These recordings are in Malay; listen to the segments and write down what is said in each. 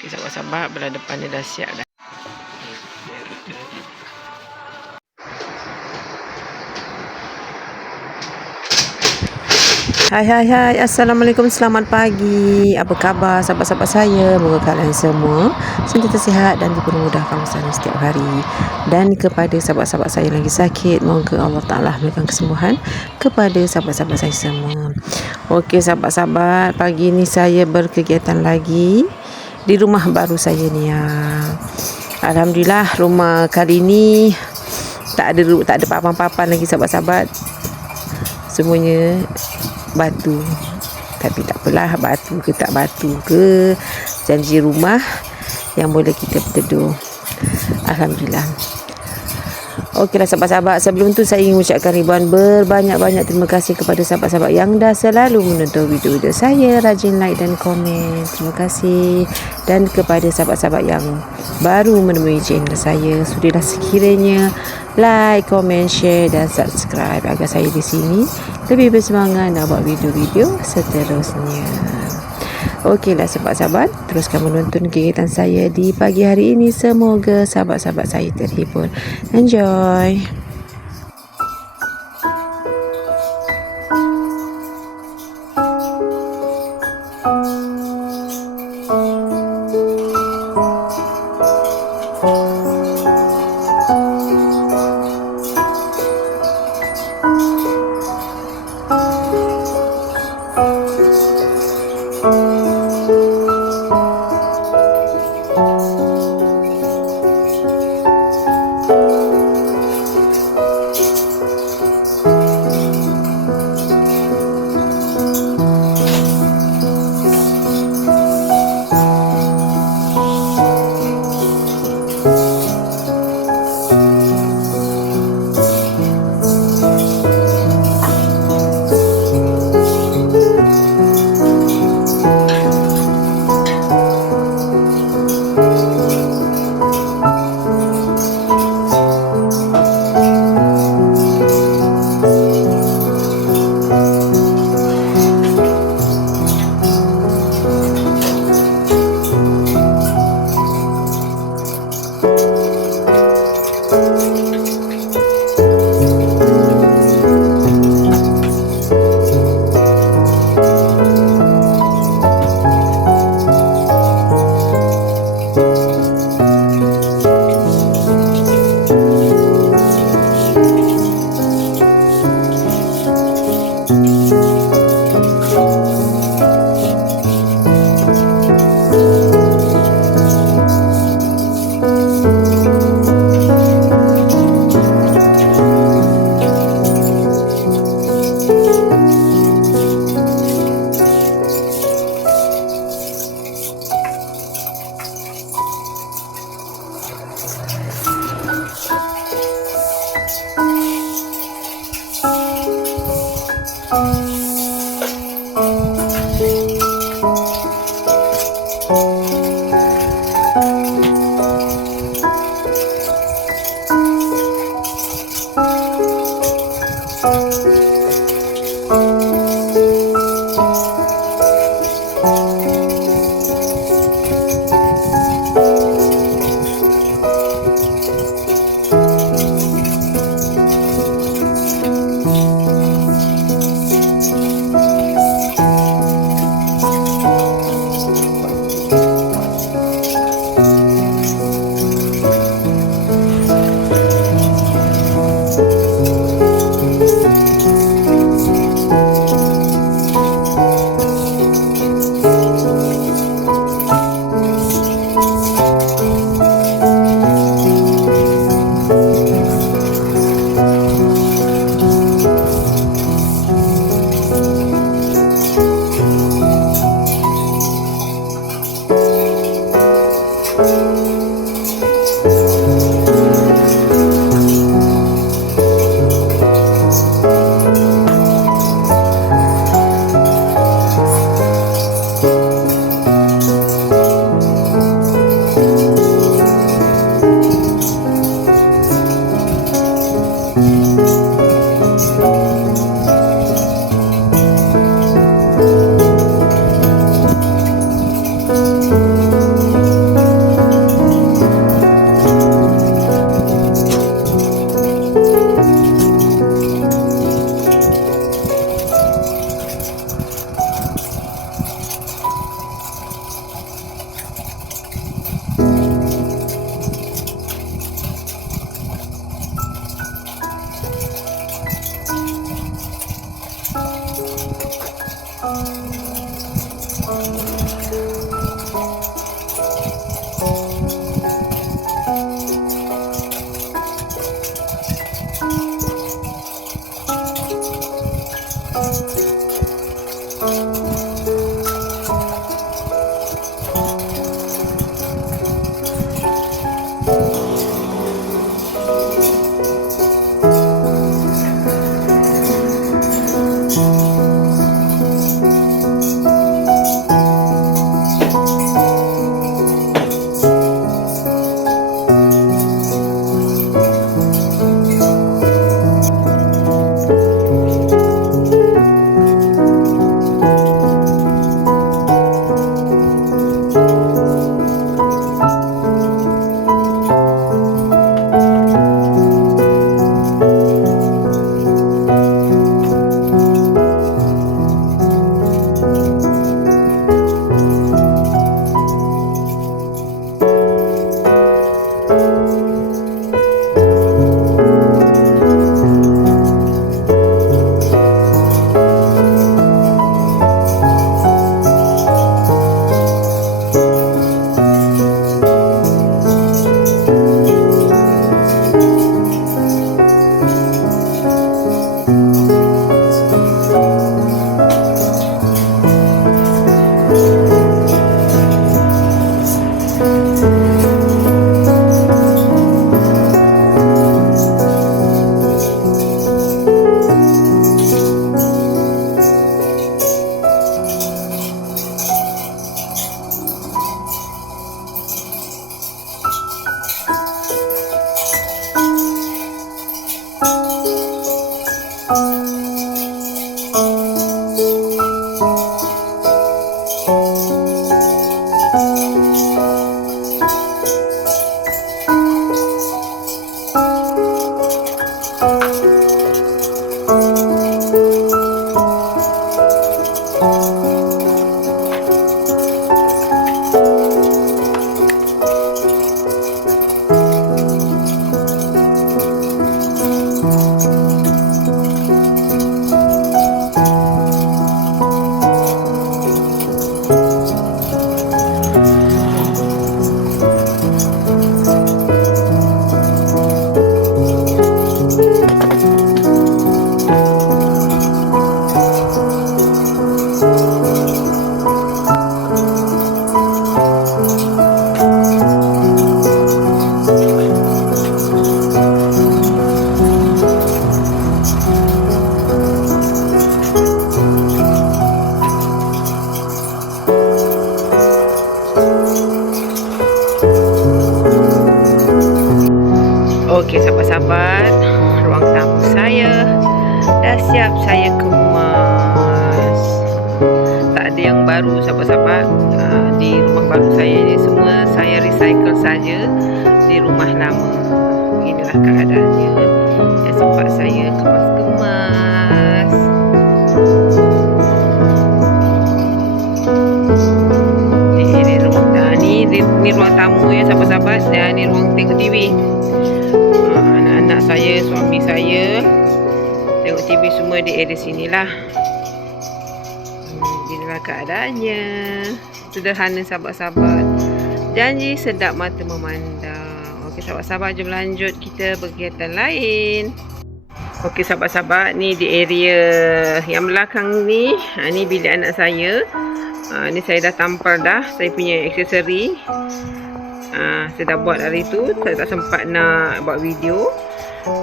Okay, sabar-sabar, belah depan dia dah siap dah. Hai, Assalamualaikum, selamat pagi. Apa khabar sahabat-sahabat saya? Semoga kalian semua sentiasa sihat dan dipermudahkan usaha setiap hari. Dan kepada sahabat-sahabat saya yang lagi sakit, moga Allah Ta'ala memberikan kesembuhan kepada sahabat-sahabat saya semua. Okey sahabat-sahabat, pagi ni saya berkegiatan lagi di rumah baru saya ni ya. Alhamdulillah, rumah kali ni tak ada papan-papan lagi sahabat-sahabat. Semuanya batu, tapi tak apalah, batu ke tak batu ke, janji rumah yang boleh kita berteduh. Alhamdulillah. Okeylah sahabat-sahabat, sebelum tu saya ingin ucapkan ribuan berbanyak-banyak terima kasih kepada sahabat-sahabat yang dah selalu menonton video-video saya, rajin like dan komen. Terima kasih. Dan kepada sahabat-sahabat yang baru menemui channel saya, sudahlah sekiranya like, komen, share dan subscribe agar saya di sini lebih bersemangat nak buat video-video seterusnya. Okeylah sahabat-sahabat, teruskan menonton kegiatan saya di pagi hari ini. Semoga sahabat-sahabat saya terhibur. Enjoy. Okey, sahabat-sahabat, ruang tamu saya dah siap saya kemas. Tak ada yang baru sahabat-sahabat. Di rumah baru saya ni semua saya recycle saja di rumah lama. Inilah keadaannya yang sempat saya kemas-kemas. Ni ruang tamu ya sahabat-sahabat, dan ni ruang tengok TV. Anak-anak saya, suami saya tengok TV semua di area sinilah. Inilah keadaannya. Sederhana sahabat-sahabat, janji sedap mata memandang. Okey sahabat-sahabat, jom lanjut kita berkegiatan lain. Okey sahabat-sahabat, ni di area yang belakang ni, ni bilik anak saya. Ni saya dah tampal dah saya punya aksesori. Saya dah buat hari tu, saya tak sempat nak buat video.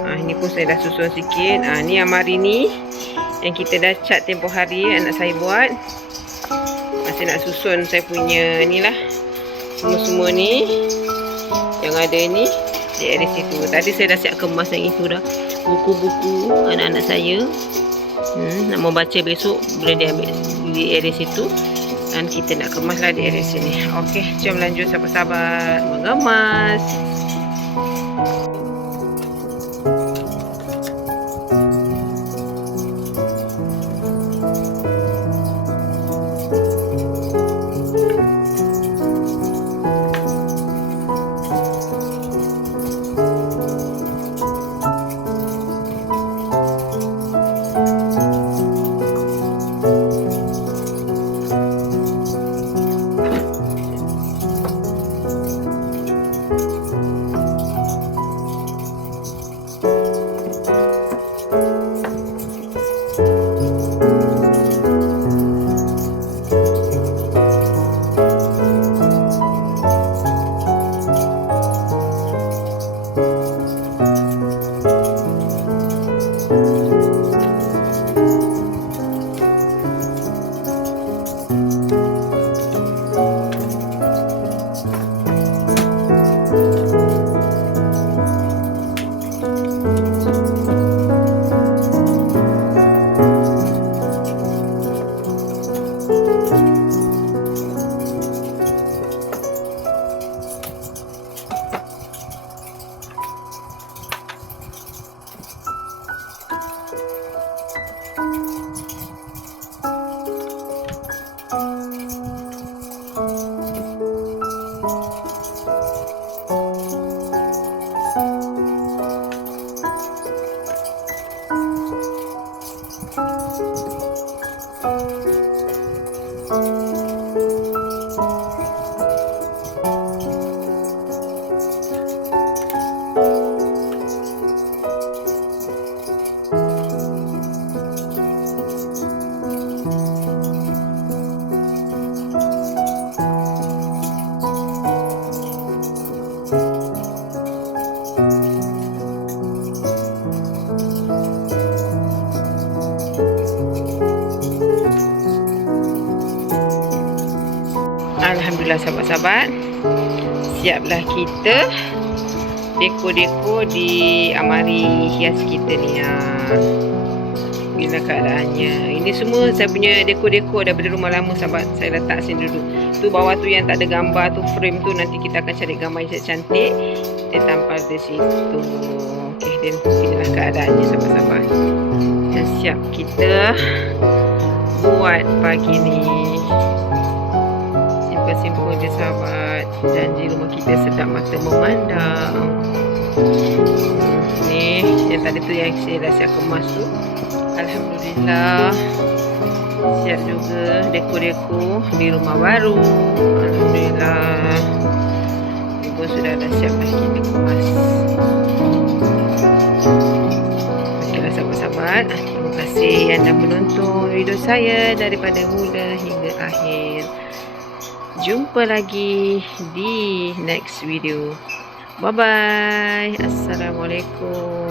Ini pun saya dah susun sikit. Ni amari ni yang kita dah cat tempoh hari, anak saya buat. Saya nak susun saya punya ni lah, semua-semua ni yang ada ni di area situ. Tadi saya dah siap kemas yang itu dah, buku-buku anak-anak saya. Nak mau baca besok boleh diambil di area situ, dan kita nak kemaslah di area sini. Okey, jom lanjut sahabat-sahabat mengemas. Alhamdulillah sahabat-sahabat, siaplah kita deko-deko di amari hias kita ni. Inilah keadaannya. Ini semua saya punya deko-deko daripada rumah lama sahabat. Saya letak sini dulu. Tu bawah tu yang tak ada gambar tu, frame tu, nanti kita akan cari gambar yang cantik, kita tampal di situ. Okey, dan inilah keadaannya sahabat-sahabat. Dan siap kita buat pagi ni. Simpel je sahabat, janji rumah kita sedap mata memandang. Ni yang tadi tu yang saya dah siap kemas tu, alhamdulillah. Siap juga deko-deko di rumah baru, alhamdulillah. Ni pun sudah dah siap dah kita kemas. Okeylah sahabat-sahabat, terima kasih yang dah menonton video saya daripada mula hingga akhir. Jumpa lagi di next video. Bye bye. Assalamualaikum.